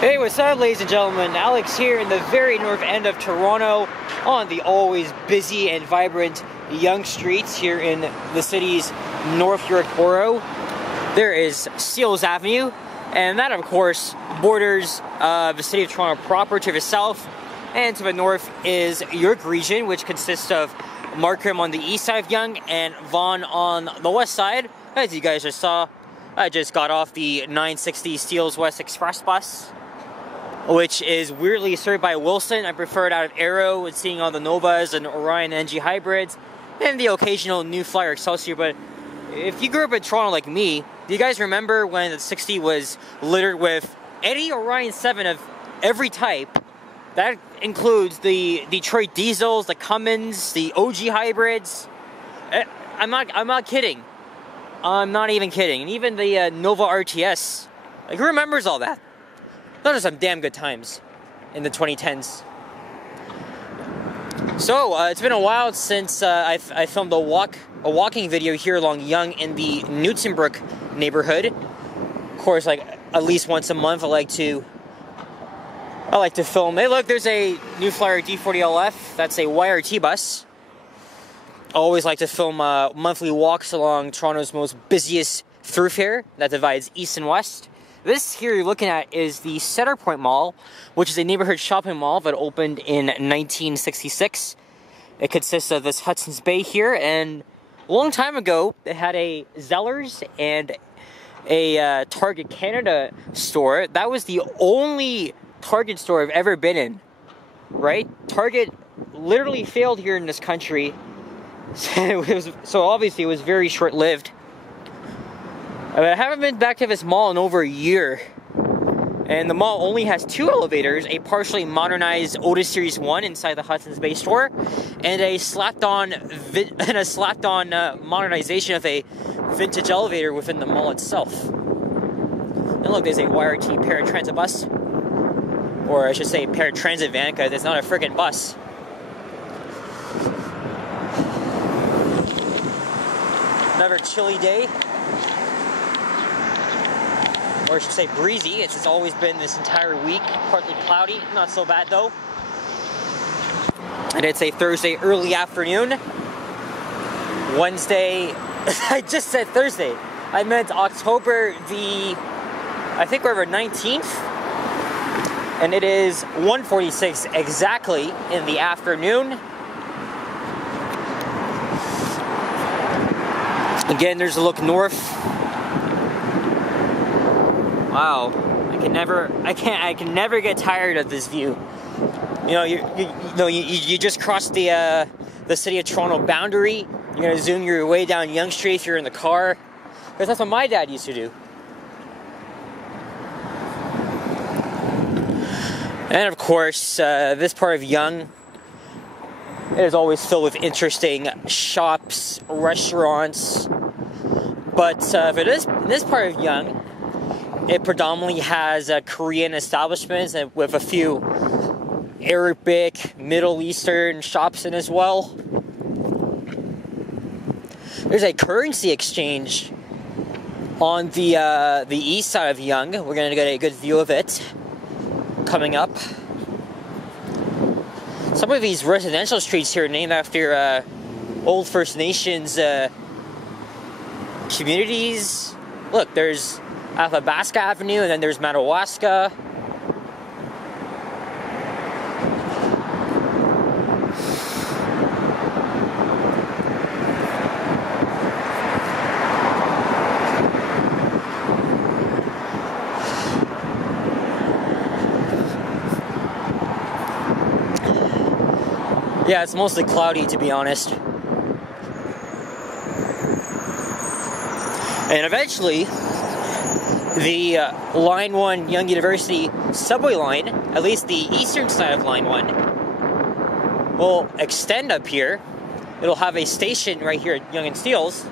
Hey, what's up, ladies and gentlemen? Alex here in the very north end of Toronto on the always busy and vibrant Yonge streets here in the city's North York borough. There is Steeles Avenue, and that, of course, borders the city of Toronto proper to the south, and to the north is York region, which consists of Markham on the east side of Yonge and Vaughan on the west side. As you guys just saw, I just got off the 960 Steeles West Express bus, which is weirdly served by Wilson. I prefer it out of Aero and seeing all the Novas and Orion NG hybrids and the occasional New Flyer Excelsior. But if you grew up in Toronto like me, do you guys remember when the 60 was littered with any Orion 7 of every type? That includes the Detroit Diesels, the Cummins, the OG hybrids. I'm not kidding. I'm not even kidding. And even the Nova RTS. Like, who remembers all that? Those are some damn good times in the 2010s. So, it's been a while since I filmed a walking video here along Yonge in the Newtonbrook neighborhood. Of course, like, at least once a month I like to film. Hey, look, there's a New Flyer D40LF. That's a YRT bus. I always like to film monthly walks along Toronto's most busiest thoroughfare that divides east and west. This here you're looking at is the Centrepoint Mall, which is a neighborhood shopping mall that opened in 1966. It consists of this Hudson's Bay here, and a long time ago, it had a Zellers and a Target Canada store. That was the only Target store I've ever been in, right? Target literally failed here in this country, so obviously it was very short-lived. I haven't been back to this mall in over a year, and the mall only has two elevators, a partially modernized Otis Series 1 inside the Hudson's Bay store, and a slapped-on modernization of a vintage elevator within the mall itself. And look, there's a YRT paratransit bus, or I should say paratransit van, because it's not a freaking bus. Another chilly day. Or I should say breezy. It's always been this entire week. Partly cloudy, not so bad though. And it's a Thursday early afternoon. Wednesday, I just said Thursday. I meant October I think we're over 19th. And it is 1:46 exactly in the afternoon. Again, there's a look north. Wow, I can never get tired of this view. You know, you just crossed the city of Toronto boundary. You're gonna zoom your way down Yonge Street if you're in the car, because that's what my dad used to do. And of course, this part of Yonge is always filled with interesting shops, restaurants. But for this part of Yonge, it predominantly has Korean establishments and with a few Arabic, Middle Eastern shops in as well. There's a currency exchange on the east side of Yonge. We're going to get a good view of it coming up. Some of these residential streets here are named after old First Nations communities. Look, there's Athabasca Avenue, and then there's Madawaska. Yeah, it's mostly cloudy, to be honest. And eventually, the Line 1 Yonge University subway line, at least the eastern side of Line 1, will extend up here. It'll have a station right here at Yonge and Steeles.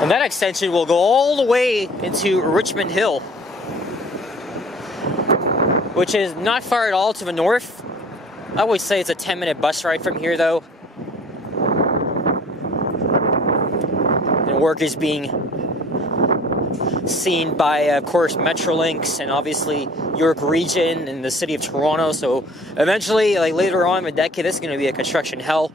And that extension will go all the way into Richmond Hill, which is not far at all to the north. I would say it's a 10-minute bus ride from here, though. And work is being seen by, of course, Metrolinx and obviously York Region and the city of Toronto. So eventually, like later on in the decade, this is going to be a construction hell.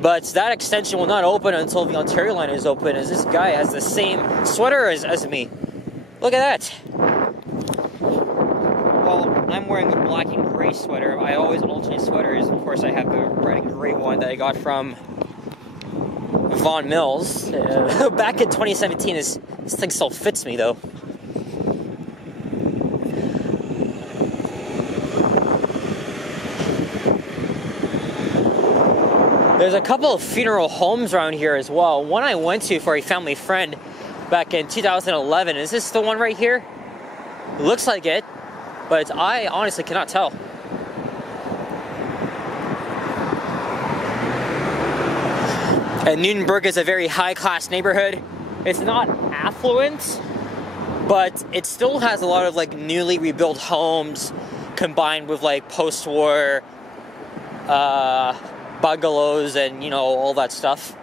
But that extension will not open until the Ontario line is open, as this guy has the same sweater as me. Look at that. Well, I'm wearing a black and gray sweater. I always alternate sweaters. Of course, I have the red and gray one that I got from Vaughan Mills. Back in 2017, this thing still fits me, though. There's a couple of funeral homes around here as well. One I went to for a family friend back in 2011. Is this the one right here? It looks like it, but I honestly cannot tell. And Newtonbrook is a very high-class neighborhood. It's not affluent, but it still has a lot of like newly rebuilt homes combined with like post-war bungalows and, you know, all that stuff.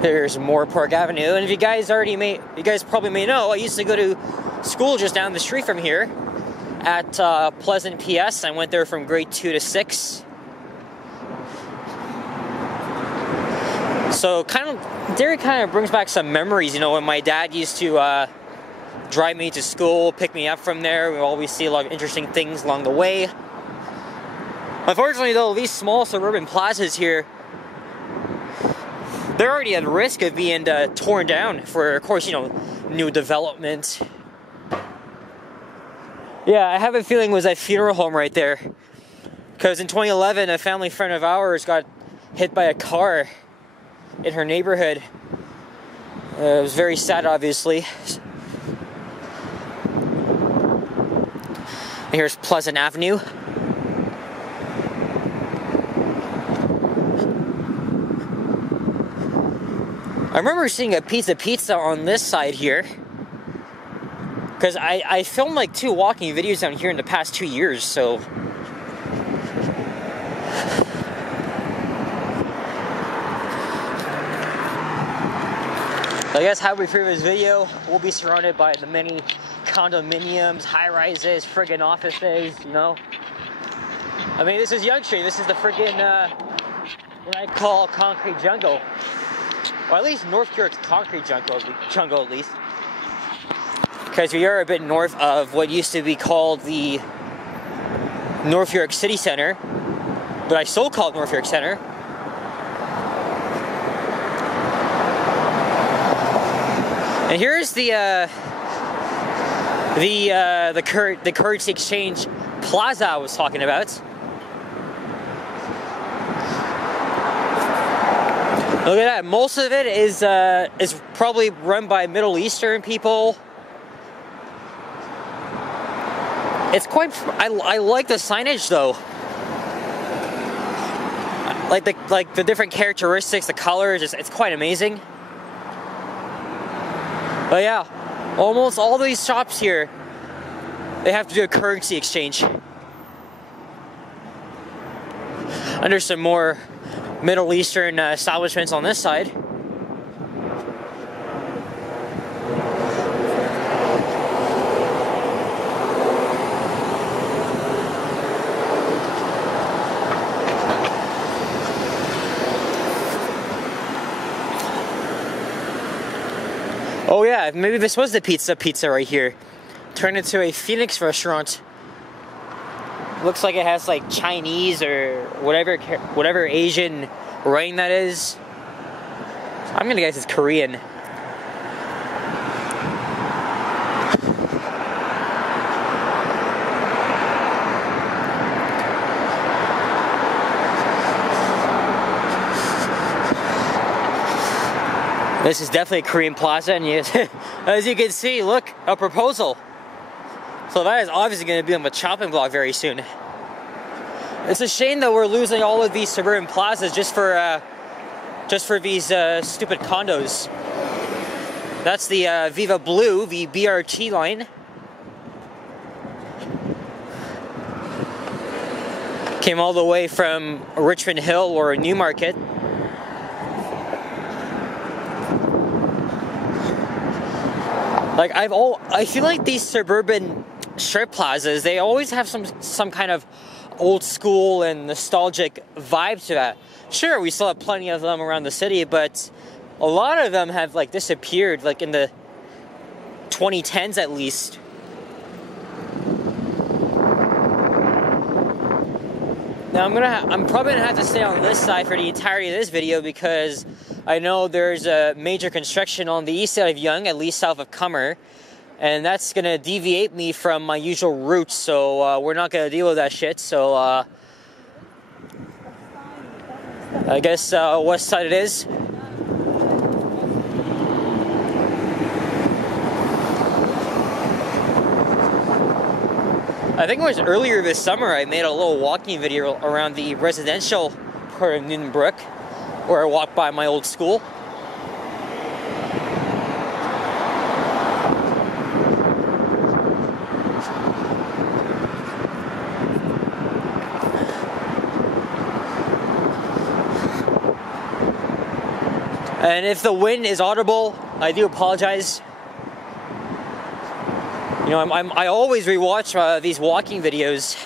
There's more Park Avenue, and if you guys probably may know, I used to go to school just down the street from here at Pleasant PS. I went there from grade 2 to 6. So Derry kind of brings back some memories, you know, when my dad used to drive me to school, pick me up from there. We always see a lot of interesting things along the way. Unfortunately, though, these small suburban plazas here, they're already at risk of being torn down for, of course, you know, new development. Yeah, I have a feeling it was that funeral home right there. Because in 2011, a family friend of ours got hit by a car in her neighborhood. It was very sad, obviously. And here's Pleasant Avenue. I remember seeing a pizza on this side here, because I filmed like 2 walking videos down here in the past 2 years, so I guess how we previous video, we'll be surrounded by the many condominiums, high-rises, friggin' offices, you know. I mean, this is Yonge Street. This is the friggin' what I call concrete jungle. Or at least North York's concrete jungle at least. Because we are a bit north of what used to be called the North York City Center, but I still call it North York Center. And here's the currency exchange plaza I was talking about. Look at that. Most of it is probably run by Middle Eastern people. It's quite. I like the signage though. Like the different characteristics, the colors. It's quite amazing. But yeah, almost all these shops here, they have to do a currency exchange. And there's some more Middle Eastern establishments on this side. Oh yeah, maybe this was the pizza right here. Turned into a Phoenix restaurant. Looks like it has like Chinese or whatever Asian writing that is. I'm gonna guess it's Korean. This is definitely a Korean plaza, and yes, as you can see, look, a proposal. So that is obviously going to be on the chopping block very soon. It's a shame that we're losing all of these suburban plazas just for these stupid condos. That's the Viva Blue, the BRT line. Came all the way from Richmond Hill or Newmarket. Like I feel like these suburban strip plazas, they always have some kind of old school and nostalgic vibe to that. Sure, we still have plenty of them around the city, but a lot of them have like disappeared, like in the 2010s at least. Now I'm probably gonna have to stay on this side for the entirety of this video because I know there's a major construction on the east side of Yonge, at least south of Cummer, and that's gonna deviate me from my usual route. So we're not gonna deal with that shit. So I guess west side it is. I think it was earlier this summer I made a little walking video around the residential part of Newtonbrook, where I walked by my old school. And if the wind is audible, I do apologize. You know, I always rewatch these walking videos,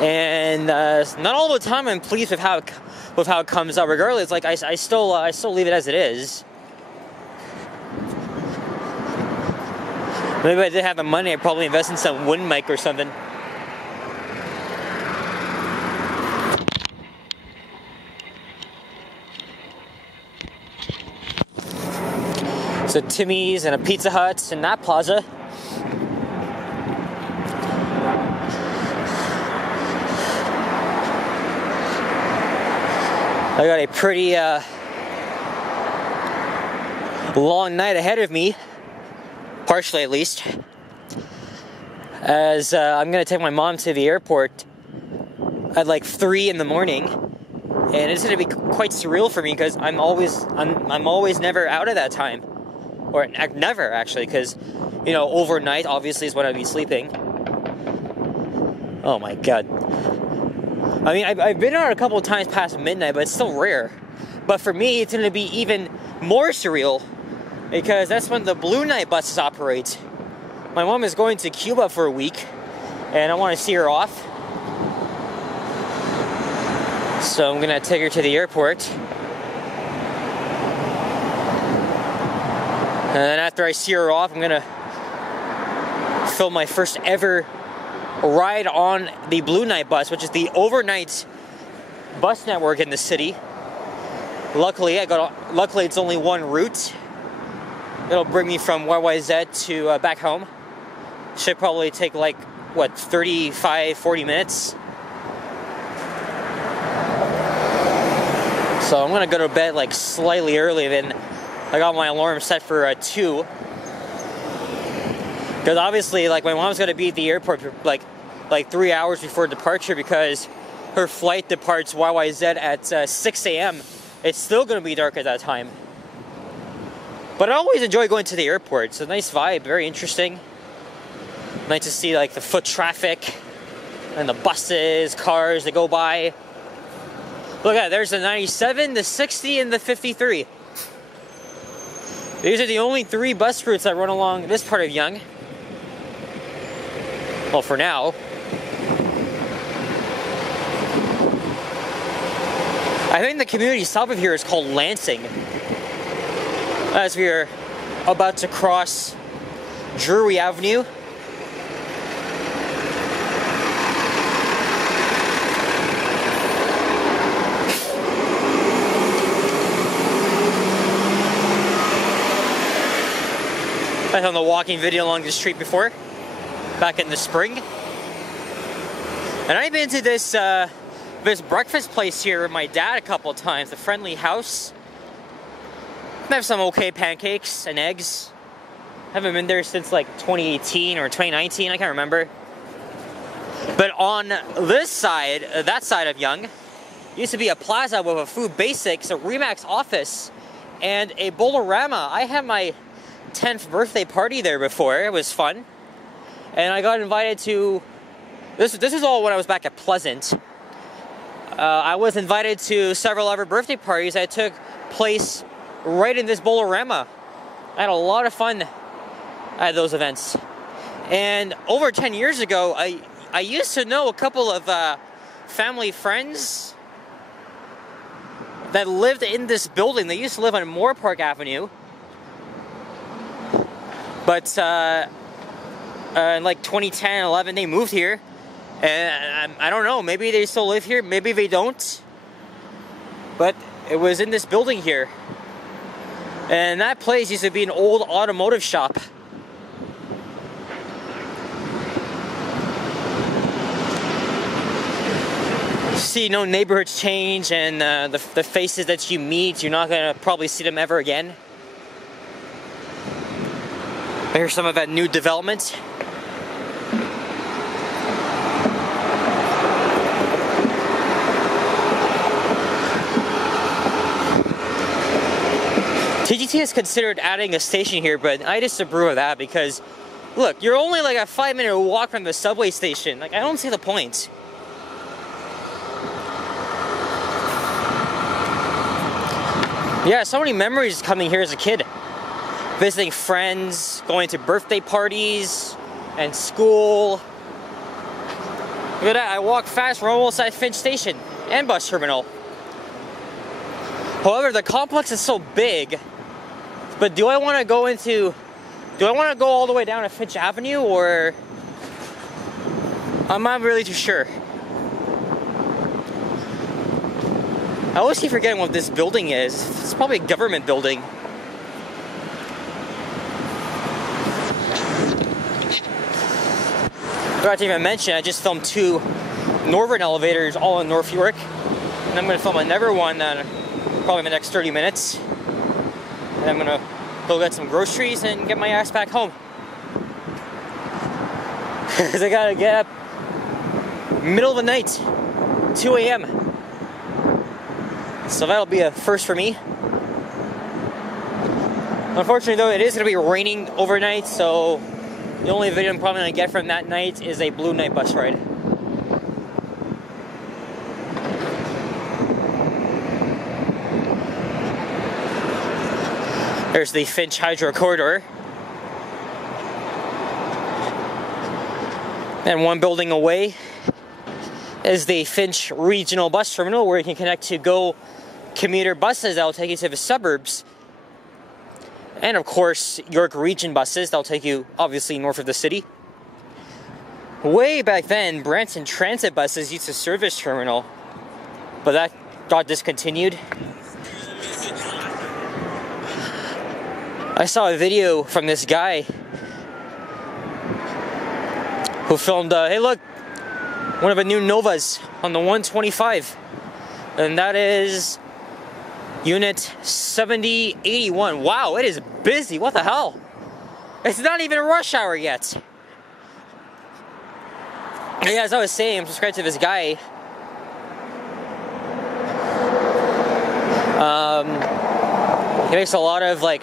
and not all the time I'm pleased with how it comes out. Regardless, like I still leave it as it is. Maybe if I did have the money, I'd probably invest in some wind mic or something. So Timmy's and a Pizza Hut in that plaza. I got a pretty long night ahead of me, partially at least, as I'm gonna take my mom to the airport at like 3 in the morning, and it's gonna be quite surreal for me because I'm always never out at that time. Or never, actually, because, you know, overnight, obviously, is when I'd be sleeping. Oh, my God. I mean, I've been out a couple of times past midnight, but it's still rare. But for me, it's going to be even more surreal, because that's when the Blue Night buses operate. My mom is going to Cuba for a week, and I want to see her off. So I'm going to take her to the airport. And then after I see her off, I'm gonna film my first ever ride on the Blue Night bus, which is the overnight bus network in the city. Luckily, it's only one route. It'll bring me from YYZ to back home. Should probably take like, what, 35, 40 minutes. So I'm gonna go to bed like slightly early, then I got my alarm set for 2. Because obviously, like, my mom's gonna be at the airport for like 3 hours before departure because her flight departs YYZ at 6 a.m. It's still gonna be dark at that time. But I always enjoy going to the airport. It's a nice vibe, very interesting. Nice to see like the foot traffic and the buses, cars that go by. Look at that, there's the 97, the 60, and the 53. These are the only 3 bus routes that run along this part of Yonge. Well, for now. I think the community south of here is called Lansing. As we are about to cross Drury Avenue. I filmed a walking video along the street before, back in the spring. And I've been to this breakfast place here with my dad a couple of times, the Friendly House. They have some okay pancakes and eggs. Haven't been there since like 2018 or 2019, I can't remember. But on this side, that side of Yonge, used to be a plaza with a Food Basics, a Remax office, and a Bolorama. I had my 10th birthday party there before. It was fun. And I got invited to... This is all when I was back at Pleasant. I was invited to several other birthday parties that took place right in this Bolorama. I had a lot of fun at those events. And over 10 years ago, I used to know a couple of family friends that lived in this building. They used to live on Moore Park Avenue. But in like 2010, 11, they moved here. And I don't know, maybe they still live here, maybe they don't. But it was in this building here. And that place used to be an old automotive shop. See, no neighborhoods change, and the faces that you meet, you're not gonna probably see them ever again. Here's some of that new development. TGT has considered adding a station here, but I disapprove of that because, look, you're only like a 5-minute walk from the subway station. Like, I don't see the point. Yeah, so many memories coming here as a kid. Visiting friends, going to birthday parties, and school. Look at that, I walk fast, we're almost at Finch Station and bus terminal. However, the complex is so big, but do I want to go all the way down to Finch Avenue, or I'm not really too sure. I always keep forgetting what this building is. It's probably a government building. Forgot to even mention, I just filmed 2 Northern elevators all in North York. And I'm going to film another one probably in the next 30 minutes. And I'm going to go get some groceries and get my ass back home. Because I got to get up middle of the night, 2 a.m. So that'll be a first for me. Unfortunately though, it is going to be raining overnight, so the only video I'm probably going to get from that night is a blue night bus ride. There's the Finch Hydro Corridor. And one building away is the Finch Regional Bus Terminal, where you can connect to GO commuter buses that will take you to the suburbs. And of course, York Region buses that will take you, obviously, north of the city. Way back then, Brampton Transit buses used to serve this terminal, but that got discontinued. I saw a video from this guy who filmed, hey look, one of the new Novas on the 125. And that is Unit 7081. Wow, it is busy. What the hell? It's not even rush hour yet. Yeah, as I was saying, I'm subscribed to this guy. He makes a lot of like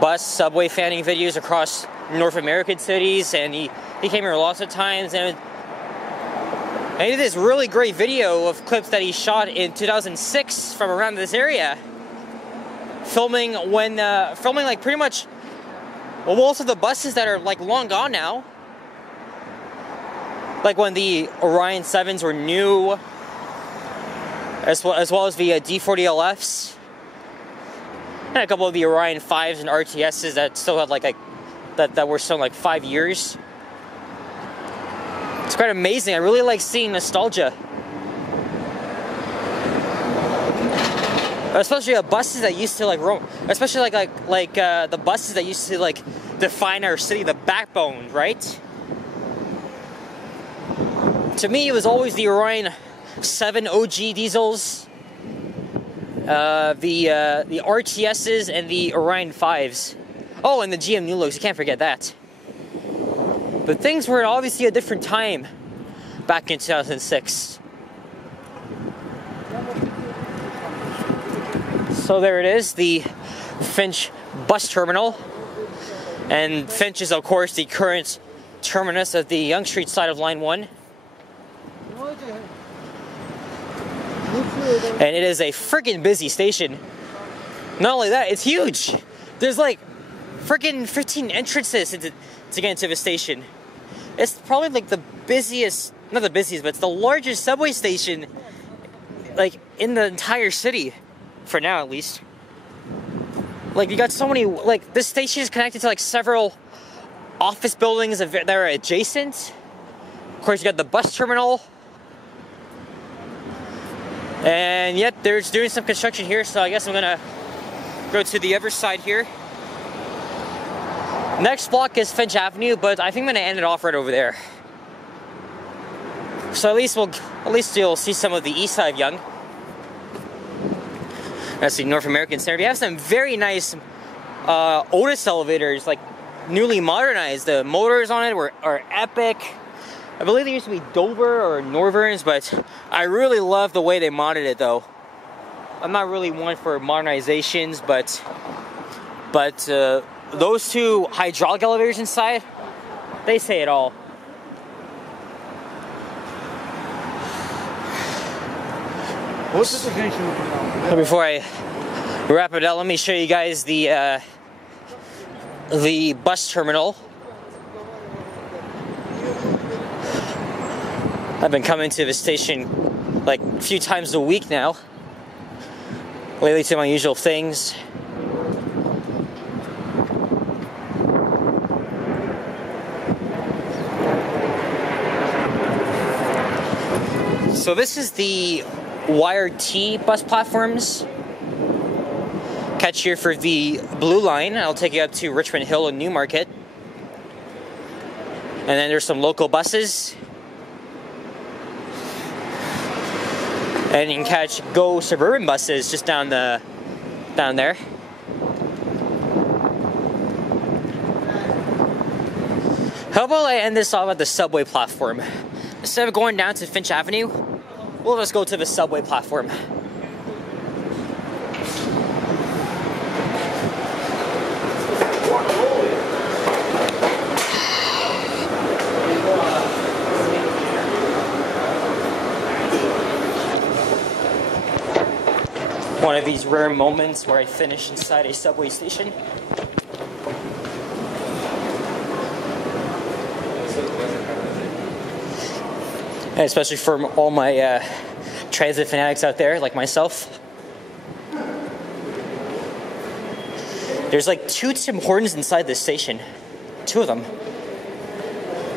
bus subway fanning videos across North American cities, and he came here lots of times, and he did this really great video of clips that he shot in 2006 from around this area, filming like pretty much, well, most of the buses that are like long gone now, like when the Orion 7s were new, as well as the D40LFs, and a couple of the Orion 5s and RTSs that still had that were still like 5 years. It's quite amazing. I really like seeing nostalgia. Especially buses that used to like roam, especially the buses that used to like define our city, the backbone, right? To me, it was always the Orion 7 OG diesels, the RTSs, and the Orion 5s. Oh, and the GM New Looks, you can't forget that. But things were obviously a different time back in 2006. So there it is, the Finch bus terminal. And Finch is, of course, the current terminus of the Yonge Street side of Line 1. And it is a freaking busy station. Not only that, it's huge. There's like freaking 15 entrances to get into the station. It's probably like the busiest, not the busiest, but it's the largest subway station like in the entire city, for now at least. Like you got so many, like this station is connected to like several office buildings that are adjacent. Of course you got the bus terminal. And yep, they're doing some construction here, so I guess I'm gonna go to the other side here. Next block is Finch Avenue, but I think I'm gonna end it off right over there. So at least you'll see some of the east side of Yonge. That's the North American Center. They have some very nice Otis elevators, like newly modernized. The motors on it are epic. I believe they used to be Dover or Northerns, but I really love the way they modded it though. I'm not really one for modernizations, but those two hydraulic elevators inside, they say it all. What's this connection? Before I wrap it up, let me show you guys the bus terminal. I've been coming to the station like a few times a week now. Lately to my usual things. So this is the Wire T bus platforms. Catch here for the blue line. I'll take you up to Richmond Hill and Newmarket. And then there's some local buses. And you can catch Go suburban buses just down there. How about I end this off at the subway platform? Instead of going down to Finch Avenue, we'll just go to the subway platform. One of these rare moments where I finish inside a subway station. And especially for all my transit fanatics out there, like myself. There's like 2 Tim Hortons inside this station. 2 of them.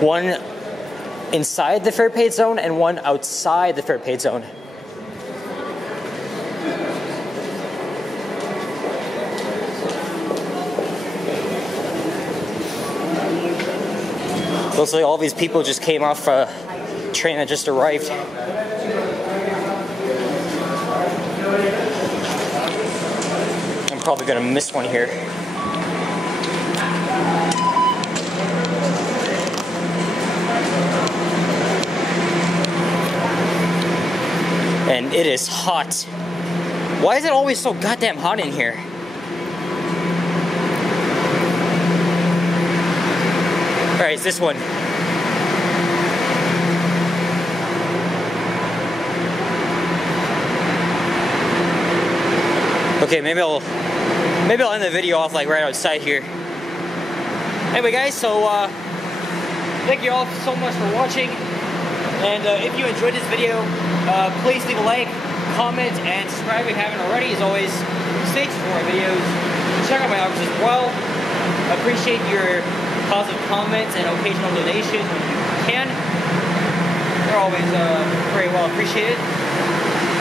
One inside the fare paid zone and one outside the fare paid zone. Looks like all these people just came off a train that just arrived. I'm probably gonna miss one here. And it is hot. Why is it always so goddamn hot in here? Alright, it's this one. Okay, maybe I'll end the video off like right outside here. Anyway guys, so thank you all so much for watching. And if you enjoyed this video, please leave a like, comment, and subscribe if you haven't already. As always, stay tuned for more videos. Check out my offers as well. I appreciate your positive comments and occasional donations when you can. They're always very well appreciated.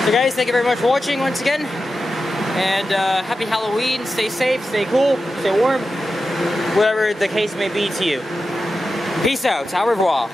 So guys, thank you very much for watching once again. And happy Halloween. Stay safe, stay cool, stay warm, whatever the case may be to you. Peace out. Au revoir.